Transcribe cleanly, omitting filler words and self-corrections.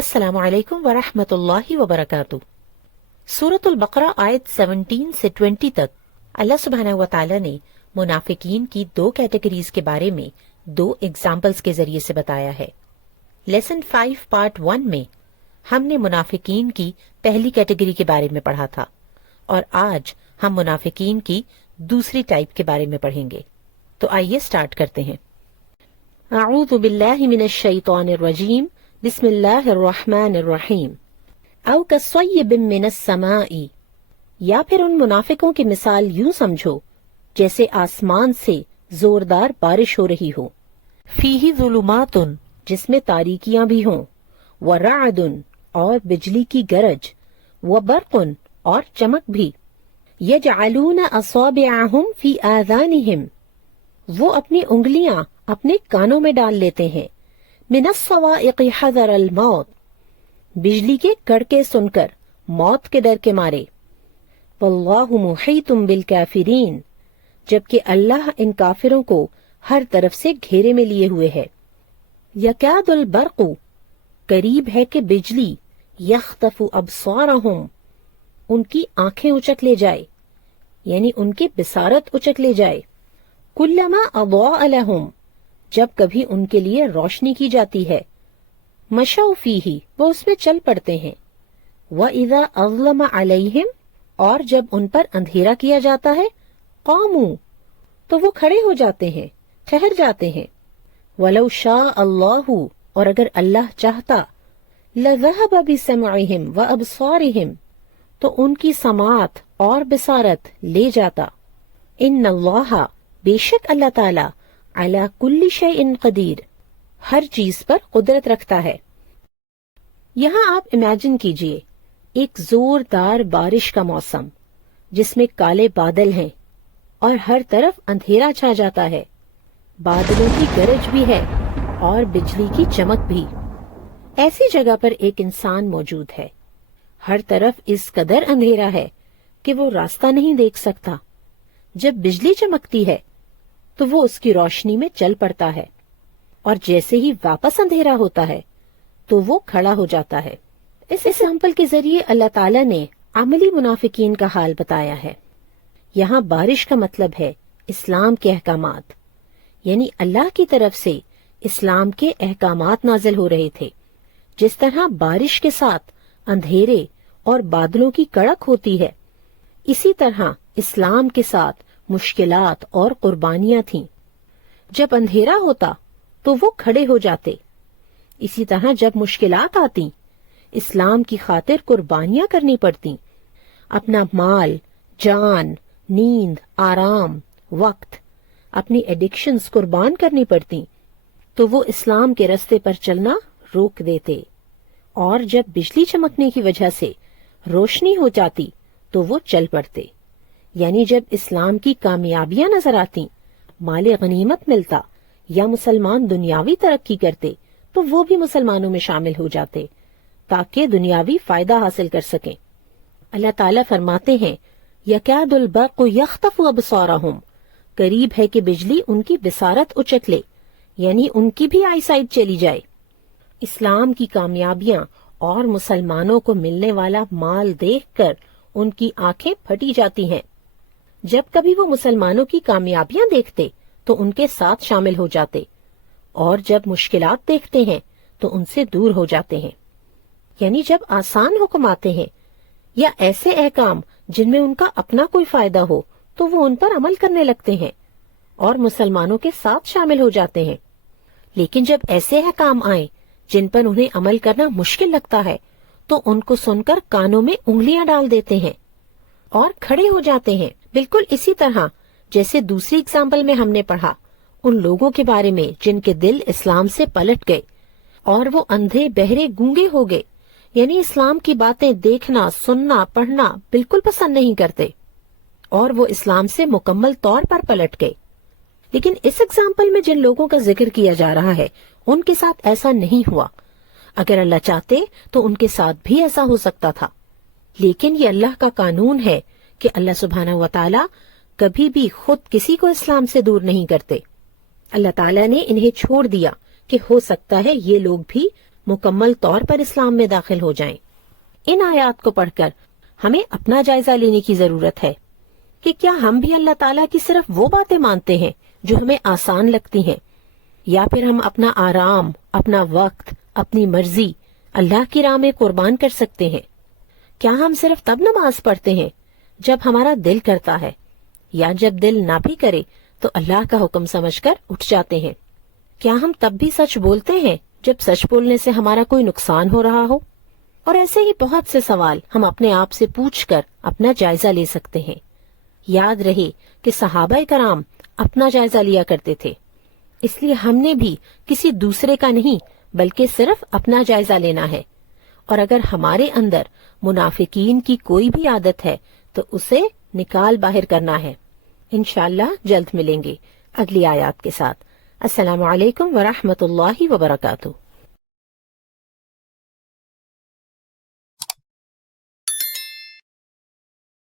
अस्सलामु अलैकुम वरहमतुल्लाहि वबरकातुह। सूरत अल-बकरा आयत 17 से 20 तक अल्लाह सुब्हानहू व तआला ने मुनाफिकीन की दो कैटेगरीज के बारे में दो एग्जाम्पल्स के जरिए से बताया है। लेसन 5 पार्ट 1 में हमने मुनाफिकीन की पहली कैटेगरी के बारे में पढ़ा था और आज हम मुनाफिकीन की दूसरी टाइप के बारे में पढ़ेंगे। तो आइए स्टार्ट करते हैं। अऊज़ु बिल्लाहि मिनश शैतानिर रजीम, बिस्मिल्लाहिर रहमानिर रहीम। औ कस्सय्यिबिन मिनस समाई, या फिर उन मुनाफिकों की मिसाल यूं समझो जैसे आसमान से जोरदार बारिश हो रही हो। फीही ज़ुलुमातुन, जिसमें तारीकियां भी हों, व रअदुन, और बिजली की गरज, व बरकुन, और चमक भी। यजअलून असाबिअहुम फी आज़ानिहिम, वो अपनी उंगलियां अपने कानों में डाल लेते हैं। मिनस सवाइक़ि हज़रल मौत, बिजली के कड़के सुनकर मौत के डर के मारे। वल्लाहु मुहीतुम बिल काफिरीन, जबकि अल्लाह इन काफिरों को हर तरफ से घेरे में लिए हुए है। यकादुल बरक़ु, करीब है कि बिजली, यख्तफु अबसारहुम, उनकी आंखें उचक ले जाए, यानी उनकी बिसारत उचक ले जाए। कुल्लमा अज़ाअ लहुम, जब कभी उनके लिए रोशनी की जाती है। मशौ फीही, वो उसमें चल पड़ते हैं। व इज़ा अज़लम अलैहिम, और जब उन पर अंधेरा किया जाता है। क़ामू, तो वो खड़े हो जाते हैं, ठहर जाते हैं। वलौ शाअ अल्लाहु, और अगर अल्लाह चाहता, लज़हब बिसमइहिम व अबसारिहिम, तो उनकी समात और बिसारत ले जाता। इन्नल्लाह, बेशक अल्लाह ताला, अला कुल्ली शैइन क़दीर, हर चीज पर कुदरत रखता है। यहाँ आप इमेजिन कीजिए एक जोरदार बारिश का मौसम जिसमें काले बादल हैं और हर तरफ अंधेरा छा जाता है। बादलों की गरज भी है और बिजली की चमक भी। ऐसी जगह पर एक इंसान मौजूद है। हर तरफ इस कदर अंधेरा है कि वो रास्ता नहीं देख सकता। जब बिजली चमकती है तो वो उसकी रोशनी में चल पड़ता है और जैसे ही वापस अंधेरा होता है तो वो खड़ा हो जाता है। इस एग्जाम्पल के जरिए अल्लाह ताला ने अमली मुनाफिकीन का हाल बताया है। यहाँ बारिश का मतलब है इस्लाम के अहकामात, यानी अल्लाह की तरफ से इस्लाम के अहकामात नाजिल हो रहे थे। जिस तरह बारिश के साथ अंधेरे और बादलों की कड़क होती है, इसी तरह इस्लाम के साथ मुश्किलात और कुर्बानियां थीं। जब अंधेरा होता तो वो खड़े हो जाते। इसी तरह जब मुश्किलात आती, इस्लाम की खातिर कुर्बानियां करनी पड़ती। अपना माल, जान, नींद, आराम, वक्त, अपनी एडिक्शंस कुर्बान करनी पड़ती, तो वो इस्लाम के रास्ते पर चलना रोक देते। और जब बिजली चमकने की वजह से रोशनी हो जाती तो वो चल पड़ते। यानी जब इस्लाम की कामयाबियां नजर आती, माले गनीमत मिलता या मुसलमान दुनियावी तरक्की करते, तो वो भी मुसलमानों में शामिल हो जाते ताकि दुनियावी फायदा हासिल कर सकें। अल्लाह ताला फरमाते हैं, यकादुल बरक़ु यख्तफु अबसारहुम, करीब है कि बिजली उनकी बिसारत उचक ले, यानी उनकी भी आईसाइट चली जाए। इस्लाम की कामयाबियां और मुसलमानों को मिलने वाला माल देखकर उनकी आंखें फटी जाती हैं। जब कभी वो मुसलमानों की कामयाबियां देखते तो उनके साथ शामिल हो जाते और जब मुश्किलात देखते हैं तो उनसे दूर हो जाते हैं। यानी जब आसान हुक्म आते हैं या ऐसे अहकाम जिनमें उनका अपना कोई फायदा हो तो वो उन पर अमल करने लगते हैं और मुसलमानों के साथ शामिल हो जाते हैं। लेकिन जब ऐसे अहकाम आए जिन पर उन्हें अमल करना मुश्किल लगता है तो उनको सुनकर कानों में उंगलियां डाल देते हैं और खड़े हो जाते हैं। बिल्कुल इसी तरह जैसे दूसरी एग्जाम्पल में हमने पढ़ा उन लोगों के बारे में जिनके दिल इस्लाम से पलट गए और वो अंधे, बहरे, गूंगे हो गए, यानी इस्लाम की बातें देखना, सुनना, पढ़ना बिल्कुल पसंद नहीं करते और वो इस्लाम से मुकम्मल तौर पर पलट गए। लेकिन इस एग्जाम्पल में जिन लोगों का जिक्र किया जा रहा है उनके साथ ऐसा नहीं हुआ। अगर अल्लाह चाहते तो उनके साथ भी ऐसा हो सकता था, लेकिन ये अल्लाह का कानून है कि अल्लाह सुब्हानहू व तआला कभी भी खुद किसी को इस्लाम से दूर नहीं करते। अल्लाह ताला ने इन्हें छोड़ दिया कि हो सकता है ये लोग भी मुकम्मल तौर पर इस्लाम में दाखिल हो जाएं। इन आयात को पढ़कर हमें अपना जायजा लेने की जरूरत है कि क्या हम भी अल्लाह ताला की सिर्फ वो बातें मानते हैं जो हमें आसान लगती हैं, या फिर हम अपना आराम, अपना वक्त, अपनी मर्जी अल्लाह की राह में कुर्बान कर सकते हैं। क्या हम सिर्फ तब नमाज पढ़ते हैं जब हमारा दिल करता है, या जब दिल ना भी करे तो अल्लाह का हुक्म समझकर उठ जाते हैं? क्या हम तब भी सच बोलते हैं जब सच बोलने से हमारा कोई नुकसान हो रहा हो? और ऐसे ही बहुत से सवाल हम अपने आप से पूछकर अपना जायजा ले सकते हैं। याद रहे कि सहाबा कराम अपना जायजा लिया करते थे, इसलिए हमने भी किसी दूसरे का नहीं बल्कि सिर्फ अपना जायजा लेना है। और अगर हमारे अंदर मुनाफिकीन की कोई भी आदत है तो उसे निकाल बाहर करना है। इंशाअल्लाह जल्द मिलेंगे अगली आयत के साथ। अस्सलामु अलैकुम व रहमतुल्लाहि व बरकातुहू।